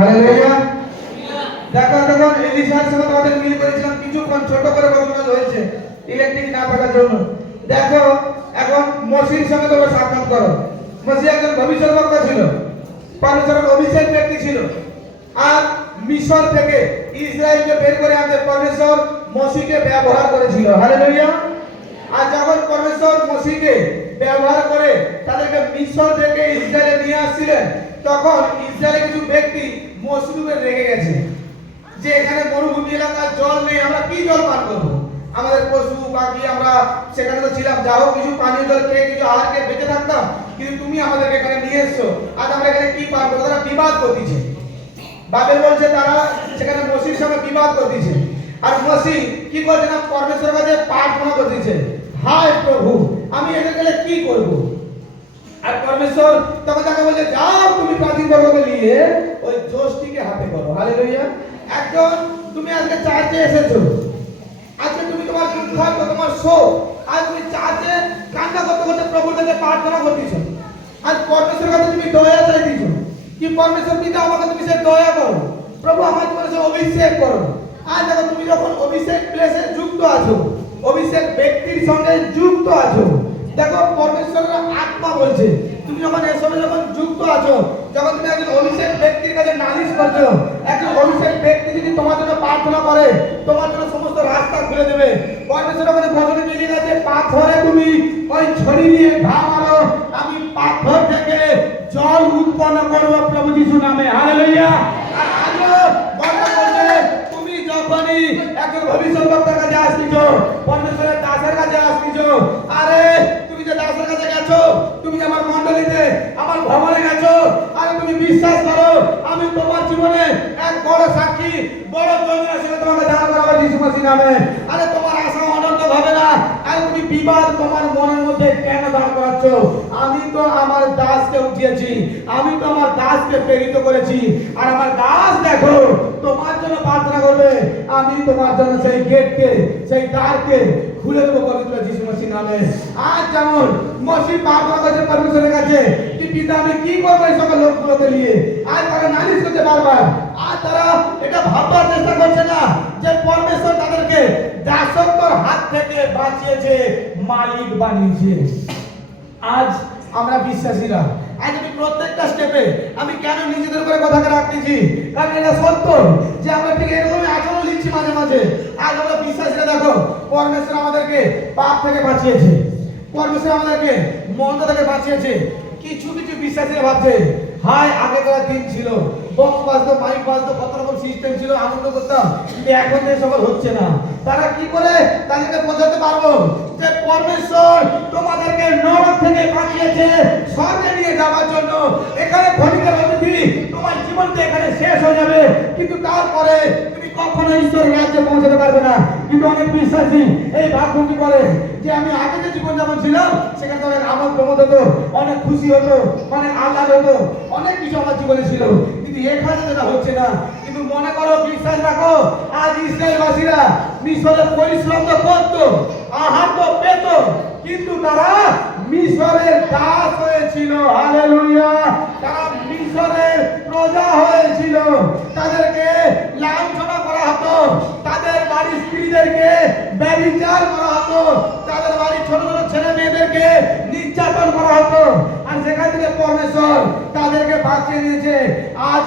Hallelujah. দেখো দেখুন এলিশার সঙ্গে তোমাদের মিল করেছিলাম, কিছুক্ষণ ছোট করে বদল হয়েছে ইলেকট্রিক না থাকার জন্য। দেখো এখন মসির সঙ্গে তোমরা সাক্ষাৎ করো। মসি একজন ভবিষ্যৎবক্তা ছিল, পরমেশ্বরের অভিষেক ব্যক্তি ছিল, আর মিশর থেকে ইসরায়েলকে বের করে আনতে পরমেশ্বর মসিকে ব্যবহার করেছিল। হালেলুয়া। আর যখন পরমেশ্বর মসিকে ব্যবহার করে তাদেরকে মিশর থেকে ইসরায়েলে নিয়ে আসছিলেন, তখন ইসরায়েলের কিছু ব্যক্তি মসির উপরে রেগে গেছে যে এখানে মরুভূমি এলাকার জল নেই, আমরা কি জল পান করবো? আমাদের পশু পাখি আমরা সেখানে তো ছিলাম, যা হোক কিছু পানীয় জল খেয়ে কিছু আহার খেয়ে বেঁচে থাকতাম, কিন্তু তুমি আমাদেরকে এখানে নিয়ে এসছো, আজ আমরা এখানে কি পান করবো? তারা বিবাদ করতেছে। বাবেল বলছে তারা সেখানে মসির সঙ্গে বিবাদ করতেছে। আর মসি কি করছে না, পরমেশ্বরের কাছে প্রার্থনা করতেছে, হায় প্রভু আমি এদের গেলে কি করব? আর পরমেশ্বর তখন তাকে বলছে, যাও তুমি প্রাচীন পর্বতে নিয়ে ওই জোশটিকে হাতে করো। হালেলুয়া। একজন তুমি আজকে চার্চে এসেছো, আজকে তুমি তোমার দুঃখ তোমার শোক, আজ তুমি চার্চে কান্না করতে করতে প্রভুর কাছে প্রার্থনা করতেছো, আজ পরমেশ্বরের কাছে তুমি দয়া চাইতেছো কি পরমেশ্বর পিতা আমাকে তুমি সে দয়া করো, প্রভু আমার তোমার সে অভিষেক করো। আজ দেখো তুমি যখন অভিষেক প্লেসে যুক্ত আছো, অভিষেক ব্যক্তির সঙ্গে যুক্ত আছো, দেখো পরমেশ্বরের আত্মা বলছে তুমি যখন এর সঙ্গে যখন যুক্ত আছো, যখন তুমি একজন অভিষেক ব্যক্তির কাছে নালিশ করছো, একজন অভিষেক ব্যক্তি যদি তোমার জন্য প্রার্থনা করে, তোমার জন্য সমস্ত রাস্তা খুলে দেবে। পরমেশ্বর ওখানে বচনে মিলিয়ে গেছে, পাথরে তুমি ওই ছড়ি নিয়ে ঘা মারো, আমি পাথর থেকে জল উৎপন্ন করব প্রভু যিশু নামে। হালেলুয়া। আর আজও বলা বলছে তুমি যখনই একজন ভবিষ্যৎবক্তার কাছে আসছো, পরমেশ্বরের দাসের কাছে আসছো, আরে তুমি যে দাসের কাছে গেছো, তুমি আমার মণ্ডলীতে আমার ভবনে গেছো, আরে তুমি বিশ্বাস করো আমি তোমার জীবনে এক বড় সাক্ষী, বড় যোজনা ছিল তোমাকে দান করাবো যিশু মসির নামে। আরে তোমার আশা অনন্ত হবে না। আরে তুমি বিবাদ তোমার মনের মধ্যে কেন দান করাচ্ছ? আমি তো আমার দাসকে উঠিয়েছি, আমি তো আমার দাসকে প্রেরিত করেছি, আর আমার দাস দেখো তোমার জন্য প্রার্থনা করবে, আমি তোমার জন্য সেই গেটকে সেই দ্বারকে খুলে দেবো পবিত্র যিশু মসির নামে। আজ যেমন মসি প্রার্থনা করছে পরমেশ্বরের কাছে কি পিতা আমি কি করবো এই সকল লোকগুলোকে নিয়ে, আজ তারা নালিশ করতে পারবার, আজ তারা এটা ভাববার চেষ্টা করছে না যে পরমেশ্বর তাদেরকে দাসত্বর হাত থেকে বাঁচিয়েছে, মালিক বানিয়েছে। আজ আমরা বিশ্বাসীরা আজ আমি প্রত্যেকটা স্টেপে আমি কেন নিজেদের উপরে কথাকে রাখতেছি, কারণ এটা সত্য যে আমরা ঠিক এরকমই আচরণ লিখছি মাঝে মাঝে। আজ আমরা বিশ্বাসীরা দেখো পরমেশ্বর আমাদেরকে পাপ থেকে বাঁচিয়েছে, পরমেশ্বর আমাদেরকে মন্দ থেকে বাঁচিয়েছে। কিছু কিছু বিশ্বাসীরা ভাবছে হায় আগেকার দিন ছিল, বক্স বাজতো, মাইক বাজতো, কত রকম সিস্টেম ছিল, আনন্দ করতাম, কিন্তু এখন এই সকল হচ্ছে না। তারা কি করে তাদেরকে বোঝাতে পারবো যে পরমেশ্বর তোমাদেরকে নরক থেকে বাঁচিয়েছে স্বর্গে নিয়ে যাওয়ার জন্য। এখানে ক্ষণিকের অবধি তোমার জীবনটা এখানে শেষ হয়ে যাবে, কিন্তু তারপরে তুমি কখনো ঈশ্বরের রাজ্যে পৌঁছাতে পারবে না। কিন্তু অনেক বিশ্বাসী এই ভাবভঙ্গি করে যে আমি আগে যে জীবন যেমন ছিলাম সেখানে অনেক আমোদ প্রমোদ হতো, অনেক খুশি হতো, অনেক আহ্লাদ হতো, অনেক কিছু আমার জীবনে ছিল, কিন্তু এখানে যেটা হচ্ছে না। কিন্তু মনে করো, বিশ্বাস রাখো, আজ ইসরায়েলবাসীরা মিশরে পরিশ্রম তো করতো, আহার তো পেত, কিন্তু তারা মিশরের দাস হয়েছিল। হালেলুয়া। তারা মিশরের প্রজা হয়েছিল, তাদেরকে লাঞ্ছনা করা হতো, তাদের বাড়ির স্ত্রীদেরকে ব্যভিচার করা হতো, তাদের বাড়ির ছোট ছোট ছেলে মেয়েদেরকে নির্যাতন করা হতো, আর সেখান থেকে পরমেশ্বর তাদেরকে বাঁচিয়ে দিয়েছে। আজ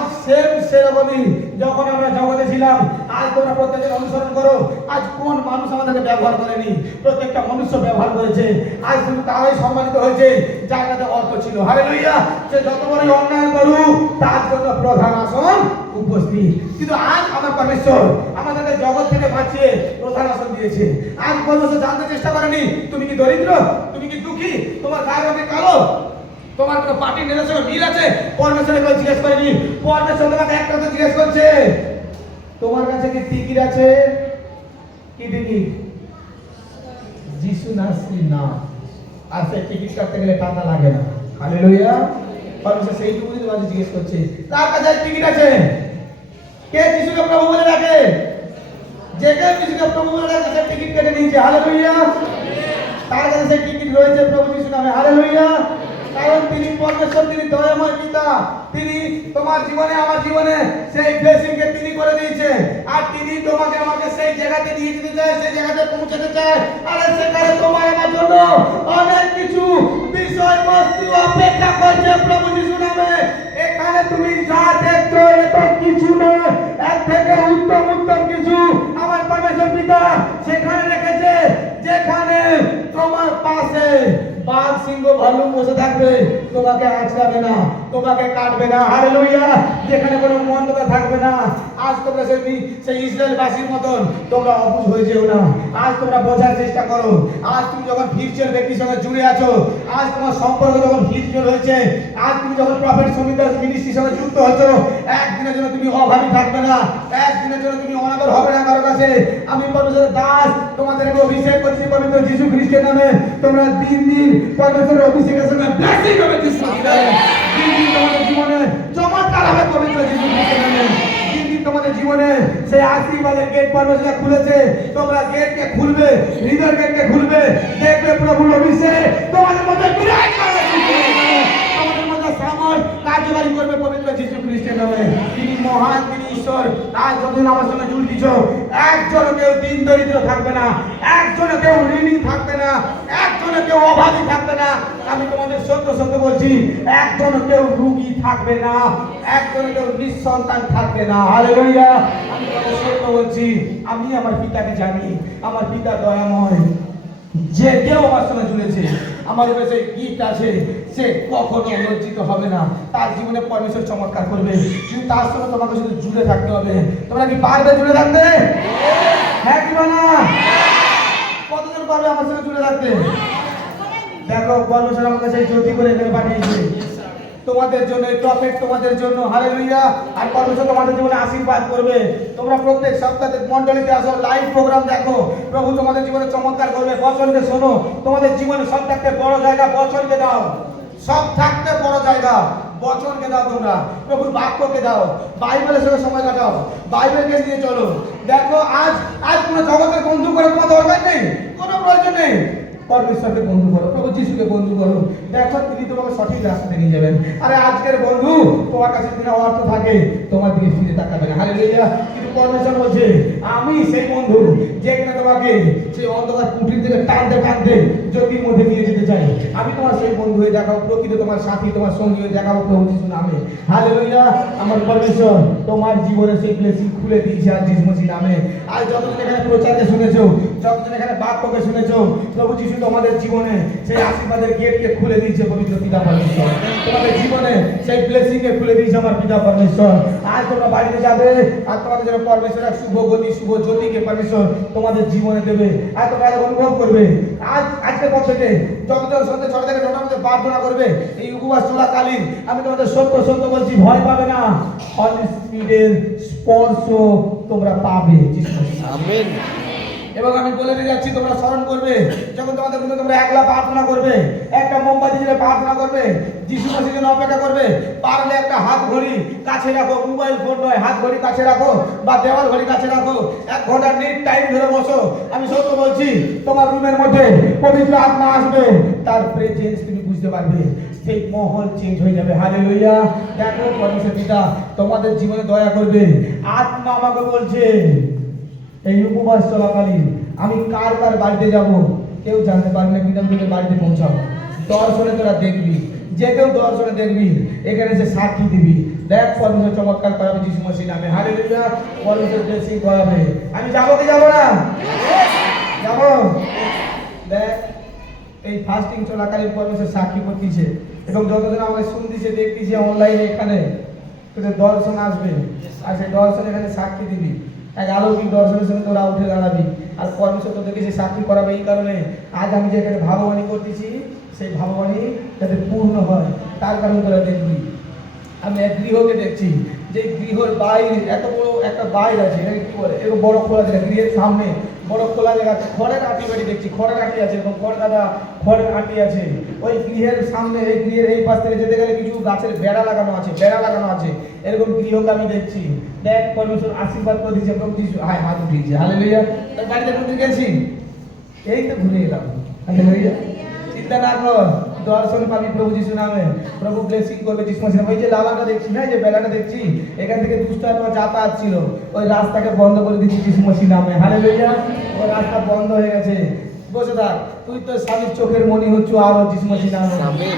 সেরকমই যখন আমরা জগতে ছিলাম, আজ তোমরা প্রত্যেকের অনুসরণ করো, আজ কোন মানুষ আমাদেরকে ব্যবহার করেনি? প্রত্যেকটা মনুষ্য ব্যবহার করেছে। আজ শুধু তারাই সম্মানিত হয়েছে যার কাছে অর্থ ছিল। হালেলুয়া। সে যত বড়ই অন্যায় করুক তার জন্য প্রধান আসন উপস্থিত। কিন্তু আজ আমার পরমেশ্বর আমাদেরকে জগৎ থেকে বাঁচিয়ে প্রধান আসন দিয়েছে। আজ পরমেশ্বর জানতে চেষ্টা করেনি তুমি কি দরিদ্র, তুমি কি দুঃখী, তোমার গায়ের রঙে কালো, তোমার কোনো পার্টির নেতার সঙ্গে মিল আছে, পরমেশ্বর এগুলো জিজ্ঞেস করেনি। পরমেশ্বর তোমাকে একটা কথা জিজ্ঞেস করছে, তোমার কাছে কি টিকিট আছে? কি টিকিট? যিশু নাসরির নাম। আর সেই টিকিট কাটতে গেলে টাকা লাগে না। হালেলুয়া। পরমেশ্বর সেইটুকুই তোমাকে জিজ্ঞেস করছে, কার কাছে টিকিট আছে? কে যিশুকে প্রভু বলে ডাকে? যে কে যিশুকে প্রভু বলে ডাকে সে টিকিট কেটে নিয়েছে। হালেলুয়া। তার কাছে সেই টিকিট রয়েছে প্রভু যিশু নামে। হালেলুয়া। কারণ তিনি পরমেশ্বর, তিনি দয়াময় পিতা। তিনি তোমার জীবনে আমার জীবনে সেই ব্লেসিং কে তিনি করে দিয়েছে, আর তিনি তোমাকে আমাকে সেই জায়গাতে নিয়ে যেতে চায়, সেই জায়গাতে পৌঁছাতে চায়। আর সেখানে তোমার আমার জন্য অনেক কিছু বিষয়বস্তু অপেক্ষা করছে প্রভু যিশু নামে। এখানে তুমি যা দেখছো এটা কিছু নয়, এর থেকে উত্তম উত্তম কিছু আমার পরমেশ্বর পিতা সেখানে রেখেছে, যেখানে তোমার পাশে বাঘ সিংহ ভালুক বসে থাকবে, তোমাকে আঁচড়াবে না, তোমাকে কাটবে না। হালেলুয়া। যেখানে কোনো মন্দতা থাকবে না। আজ তোমরা সেই ইসরায়েলবাসীর মতন তোমরা অবুঝ হয়ে যেও না। আজ তোমরা বোঝার চেষ্টা করো। আজ তুমি যখন ভিরচুয়াল ব্যক্তির সঙ্গে জুড়ে আছো, আজ তোমার সম্পর্ক যখন ভিরচুয়াল হয়েছে, আজ তুমি যখন প্রফেট সমিতি মিনিস্ট্রির সঙ্গে যুক্ত হচ্ছো, একদিনের জন্য তুমি অভাবী থাকবে না, একদিনের জন্য তুমি অনাদর হবে না কারো কাছে। আমি পরমেশ্বরের দাস তোমাদেরকে অভিষেক করছি পবিত্র যীশু খ্রিস্টের নামে। তোমরা দিন দিন পরমেশ্বরের অভিষেকের সঙ্গে ব্লেসিং হবে যীশু খ্রিস্টের। দিন দিন তোমাদের জীবনে চমৎকার হবে পবিত্র যীশু খ্রিস্টের নামে। দিন দিন তোমাদের জীবনে সেই আশীর্বাদের গেট পরমেশ্বর খুলেছে, তোমরা গেটকে খুলবে, হৃদয়ের গেটকে খুলবে, দেখবে প্রভুর অভিষেক তোমাদের মধ্যে বিরাজ করবে, তোমাদের মধ্যে সামর্থ্য কার্যকারী করবে পবিত্র যীশু খ্রিস্টের নামে। তিনি মহান, তিনি ঈশ্বর। আজ যতদিন আমার সঙ্গে জুড়ে দিচ্ছ, একজন কেউ দিন দরিদ্র থাকবে না, একজন কেউ ঋণী থাকবে না, একজন কেউ অভাবী থাকবে না। আমি তোমাদের সত্য সত্য বলছি, একজন কেউ রোগী থাকবে না, একজন কেউ নিঃসন্তান থাকবে না। হালেলুয়া। আমি তোমাদের সত্য বলছি, আমি আমার পিতাকে জানি, আমার পিতা দয়াময়। যে কেউ আমার সঙ্গে জুড়েছে, আমার কাছে গিফট আছে, সে কখনো লজ্জিত হবে না, তার জীবনে পরমেশ্বর চমৎকার করবে। কিন্তু তার সঙ্গে তোমাকে শুধু জুড়ে থাকতে হবে। তোমরা কি পারবে জুড়ে থাকতে? হ্যাঁ কি না? কতজন পারবে আমার সঙ্গে জুড়ে থাকতে? দেখো পরমেশ্বর আমার কাছে জ্যোতি করে এখানে পাঠিয়েছে তোমাদের জন্য, এই প্রফেট তোমাদের জন্য। হালেলুয়া। আর পরমেশ্বর তোমাদের জীবনে আশীর্বাদ করবে। তোমরা প্রত্যেক সপ্তাহে মণ্ডলীতে আসো, লাইভ প্রোগ্রাম দেখো, প্রভু তোমাদের জীবনে চমৎকার করবে। বচনকে শোনো, তোমাদের জীবনে সব থাকতে বড় জায়গা বচনকে দাও, সব থাকতে বড় জায়গা বচনকে দাও। তোমরা প্রভুর বাক্যকে দাও, বাইবেলের সঙ্গে সময় কাটাও, বাইবেলকে নিয়ে চলো। দেখো আজ আজ কোনো জগতের বন্ধু করে তোমার দরকার নেই, কোনো প্রয়োজন নেই। পরমেশ্বরকে বন্ধু করো, প্রভু যিশুকে বন্ধু করো, দেখো তিনি তোমাকে সঠিক রাস্তাতে নিয়ে যাবেন। আরে আজকের বন্ধু তোমার কাছে যদি অর্থ থাকে, তোমার দিকে ফিরে তাকাবে না। হালেলুয়া। কিন্তু পরমেশ্বর বলছে, আমি সেই বন্ধু যে কিনা তোমাকে সেই অন্ধকার কুটির থেকে টানতে টানতে জ্যোতির মধ্যে নিয়ে যেতে চাই। আমি তোমার সেই বন্ধু হয়ে দেখাবো, প্রকৃত তোমার সাথী, তোমার সঙ্গী হয়ে দেখাবো প্রভু যিশু নামে। হালেলুয়া। আমার পরমেশ্বর তোমার জীবনে সেই ব্লেসিং খুলে দিয়েছে আর যিশু মসিহ নামে। আর যতজন এখানে প্রচারকে শুনেছো, যতজন এখানে বাক্যকে শুনেছো, প্রভু যিশু তোমাদের জীবনে সেই আশীর্বাদের গেটকে খুলে দিয়েছে পবিত্র পিতা পরমেশ্বর। তোমাদের জীবনে সেই ব্লেসিং কে খুলে দিয়েছে আমার পিতা পরমেশ্বর। আজ তোমরা বাড়িতে যাবে, আর তোমাদের জন্য পরমেশ্বর এক শুভ গতি, শুভ জ্যোতিকে পরমেশ্বর তোমাদের জীবনে দেবে। আর তোমরা অনুভব করবে আজকের পর থেকে যতজন সন্ধ্যে 6 থেকে 9টার মধ্যে প্রার্থনা করবে এই উপবাস চলাকালীন, আমি তোমাদের সত্য সত্য বলছি, ভয় পাবে না, হলি স্পিরিটের স্পর্শ তোমরা পাবে। আমেন। এবং আমি বলে দিয়ে যাচ্ছি, তোমরা স্মরণ করবে যখন তোমাদের মধ্যে তোমরা একলা প্রার্থনা করবে, একটা মোমবাতি জ্বেলে প্রার্থনা করবে, যিশু মসিহের জন্য অপেক্ষা করবে। পারলে একটা হাত ঘড়ি কাছে রাখো, মোবাইল ফোন নয়, হাত ঘড়ি কাছে রাখো বা দেওয়াল ঘড়ি কাছে রাখো, 1 ঘন্টা নিট টাইম ধরে বসো। আমি সত্য বলছি, তোমার রুমের মধ্যে পবিত্র আত্মা আসবে, তার প্রেজেন্স তুমি বুঝতে পারবে, সেই মহল চেঞ্জ হয়ে যাবে। হালেলুয়া। দেখো পরমেশ্বর পিতা তোমাদের জীবনে দয়া করবে। আত্মা আমাকে বলছে এই উপবাস চলাকালীন আমি কার কার বাড়িতে যাব কেউ জানতে পারবে না, কিন্তু তোদের বাড়িতে পৌঁছাবো। দর্শনে তোরা দেখবি, যে কেউ দর্শনে দেখবি, এখানে এসে সাক্ষী দিবি। দেখ পরমেশ্বর চমৎকার করাবে যিশু মসিহ নামে। হালেলুয়া। পরমেশ্বর ব্লেসিং করাবে। আমি যাবো কি যাবো না? যাবো। দেখ এই ফাস্টিং চলাকালীন পরমেশ্বর সাক্ষী করতেছে, এবং যতজন আমাকে শুনতেছে দেখতেছে অনলাইনে, এখানে তোদের দর্শন আসবে, আর সেই দর্শন এখানে সাক্ষী দিবি। এক আলৌকিক দর্শনের সঙ্গে তোরা উঠে দাঁড়াবি, আর পরমেশ্বর তোদেরকে সে সাক্ষী করাবে। এই কারণে আজ আমি যে এখানে ভাববাণী করতেছি, সেই ভাববাণী যাতে পূর্ণ হয়, তার কারণে তোরা দেখবি। আমি এক গৃহকে দেখছি, যে গৃহর বাইরে এত বড় একটা বাইর আছে, এটাকে কি বলে, এরকম বড় খোলা জায়গা, গৃহের সামনে বড় খোলা জায়গা আছে, খড়ের আঁটি বাড়ি দেখছি, খড়ের আঁটি আছে, এরকম খড় কাটা খড়ের আঁটি আছে। ওই গৃহের সামনে, এই গৃহের এই পাশ থেকে যেতে গেলে কিছু গাছের বেড়া লাগানো আছে, বেড়া লাগানো আছে, এরকম গৃহকে আমি দেখছি। দেখ পরমেশ্বর আশীর্বাদ করে দিয়েছে, প্রভু যিশু হাত উঠিয়েছে। হালেলুয়া। বাড়িতে কোনদিন গেছি, এই তো ঘুরে এলাম। হালেলুয়া। চিন্তা না কর, দর্শন পাবি প্রভু যিশু নামে। প্রভু ব্লেসিং করবে যিশু মসিহ নামে। ওই যে লালাটা দেখছি না, এই যে বেলাটা দেখছি, এখান থেকে দুষ্ট আত্মা যাতায়াত ছিল, ওই রাস্তাকে বন্ধ করে দিচ্ছি যিশু মসিহ নামে। হালেলুয়া। ওই রাস্তা বন্ধ হয়ে গেছে। বসে থাক, তুই তো স্বামীর চোখের মণি হচ্ছ আর যিশু মসিহ নামে।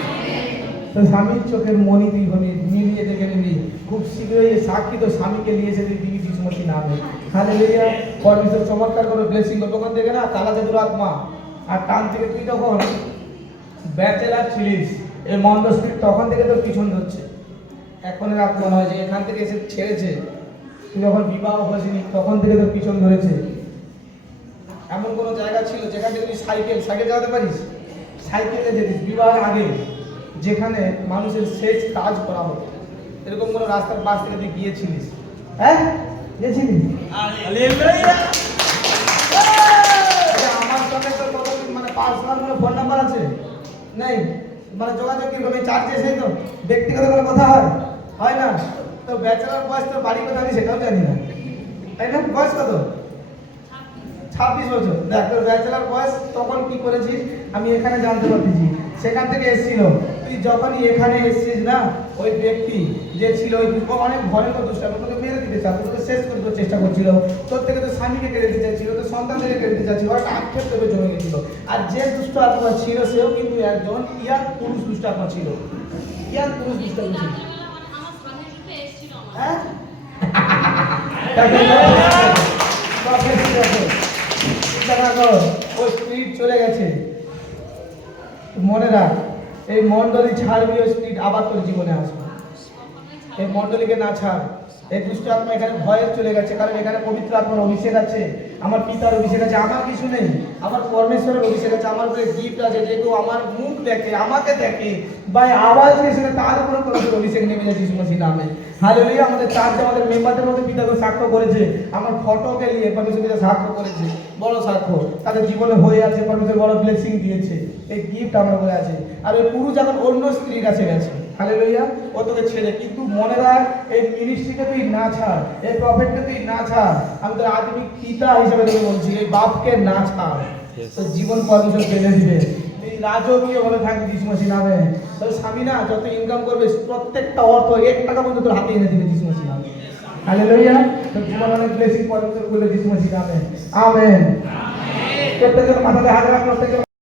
তো স্বামীর চোখের মণি তুই হবি, মিলিয়ে দেখে নিবি। খুব শীঘ্রই সাক্ষী তো স্বামীকে নিয়ে এসে তুই দিবি যিশু মসিহ নামে। হালেলুয়া। পরমেশ্বর চমৎকার করে ব্লেসিং করবে। তখন দেখে না কালা জাদুর আত্মা আর টান থেকে তুই তখন ব্যাচেলার ছিলিস, এই মন্দ স্পিরিট তখন থেকে তোর পিছন ধরছে। এখনের আত্মা নয় যে এখান থেকে এসে ছেড়েছে, তুই যখন বিবাহ হয়েছিলি তখন থেকে তোর পিছন ধরেছে। এমন কোনো জায়গা ছিল যেখান থেকে তুই সাইকেল চালাতে পারিস, সাইকেলে যেতিস বিবাহের আগে, যেখানে মানুষের শেষ কাজ করা হতো, এরকম কোনো রাস্তার পাশ থেকে তুই গিয়েছিলিস? হ্যাঁ, গিয়েছিলিস? আমার সঙ্গে তোর কত মানে পার্সোনাল কোনো ফোন নাম্বার আছে? নেই। মানে যোগাযোগ কিরকম? এই চার্জে এসেই তো ব্যক্তিগত কোনো কথা হয় না। তো ব্যাচেলার বয়স, তোর বাড়ি কোথায় আমি সেটাও জানি না, তাই না? বয়স কত? 26 বছর। দেখ, তোর ব্যাচেলার বয়স তখন কি করেছিস আমি এখানে জানতে পারতেছি। সেখান থেকে এসেছিল, তুই যখনই এখানে এসেছিস না, ওই ব্যক্তি যে ছিল ওই অনেক ভয়ঙ্কর দুষ্টামি, তোকে মেরে দিতে চাচ্ছিল, তোকে শেষ করতে চেষ্টা করছিল, তোর থেকে তোর স্বামীকে কেড়ে দিতে চাচ্ছিল, তোর সন্তান থেকে কেড়ে দিতে চাচ্ছিল, একটা আক্ষেপ তোকে জমে গেছিল। আর যে দুষ্ট আত্মা ছিল সেও কিন্তু একজন ইয়ার পুরুষ দুষ্ট আত্মা ছিল। ইয়ার পুরুষ দুষ্ট আত্মা ছিল। হ্যাঁ, ওই স্পিরিট চলে গেছে। মনে রাখ, এই মন্ডলী ছাড়বি, ওই স্পিরিট আবার তোর জীবনে আসবে। এই মন্ডলীকে না ছাড়। এই দুষ্ট আত্মা এখানে ভয়ে চলে গেছে, কারণ এখানে পবিত্র আত্মার অভিষেক আছে, আমার পিতার অভিষেক আছে। আমার কিছু নেই, আমার পরমেশ্বরের অভিষেক আছে। আমার উপরে গিফট আছে, যে কেউ আমার মুখ দেখে, আমাকে দেখে বা আওয়াজ শুনে, তার উপরে পরমেশ্বরের অভিষেক নেমে যায় যিশু মসিহ নামে। হালেলুয়া। আমাদের চার্চে আমাদের মেম্বারদের মধ্যে পিতাকে সাক্ষ্য করেছে, আমার ফটোকে নিয়ে পরমেশ্বর পিতা সাক্ষ্য করেছে, বড় সাক্ষ্য। তাদের জীবনে হয়ে আছে, পরমেশ্বর বড় ব্লেসিং দিয়েছে। এই গিফট আমার হয়ে আছে। আর ওই পুরুষ এখন অন্য স্ত্রীর কাছে গেছে, হালেলুয়া, ও তোকে ছেড়ে। কিন্তু মনে রাখ, এই মিনিস্ট্রিকে তুই না ছাড়, এই প্রফেটকে তুই না ছাড়। আমি তোর আধুনিক পিতা হিসেবে তোকে বলছি, এই বাপকে না ছাড়, তোর জীবন পরমেশ্বর বেঁধে দিবে। তুই রাজকীয় ভাবে থাকবি যিশু মসিহ নামে। তোর স্বামী না যত ইনকাম করবে, প্রত্যেকটা অর্থ 1 টাকা পর্যন্ত তোর হাতে এনে দিবে যিশু মসিহ নামে। হালেলুয়া। তোর জীবন অনেক ব্লেসিং পরমেশ্বর বলে যিশু মসিহ নামে। আমেন। প্রত্যেকের মাথাতে হাত রাখ। প্রত্যেকের